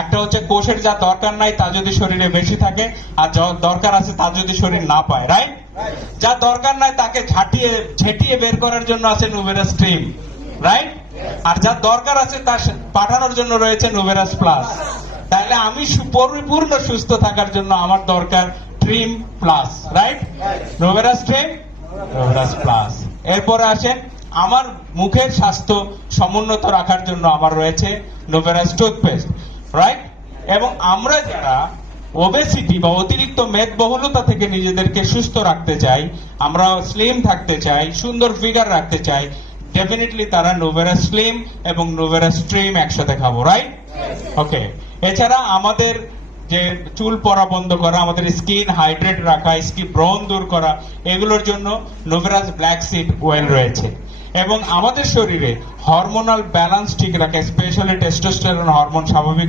একটা হচ্ছে কোষের যা দরকার নাই তা যদি শরীরে বেশি থাকে, আর যা দরকার আছে তা যদি শরীর না পায়, রাইট? যা দরকার নাই তাকে ঝেঁটিয়ে বের করার জন্য আছে নুভেরাস স্ট্রিম, রাইট? আর যা দরকার আছে তা পাঠানোর জন্য রয়েছে নুভেরাস প্লাস। তাহলে আমি পরিপূর্ণ সুস্থ থাকার জন্য আমার দরকার ট্রিম প্লাস, রাইট? নুভেরাস ট্রিম, নুভেরাস প্লাস। এরপরে আসেন আমার মুখের স্বাস্থ্য সমুন্নত রাখার জন্য আমার রয়েছে নুভেরাস টুথপেস্ট, রাইট? এবং আমরা যারা ওবেসিটি বা অতিরিক্ত মেদবহুলতা থেকে নিজেদেরকে সুস্থ রাখতে চাই, আমরা স্লিম থাকতে চাই, সুন্দর ফিগার রাখতে চাই, ডেফিনেটলি তারা নুভেরাস স্লিম এবং নুভেরাস স্ট্রিম একসাথে খাবো, রাইট? ওকে। এছাড়া আমাদের যে চুল পড়া বন্ধ করা, আমাদের স্কিন হাইড্রেট রাখা, স্কিন ব্রণ দূর করা, এগুলোর জন্য নুভেরাস ব্ল্যাক সিড অয়েল রয়েছে। এবং আমাদের শরীরে হরমোনাল ব্যালেন্স ঠিক রাখে, স্পেশালি টেস্টোস্টেরন হরমোন স্বাভাবিক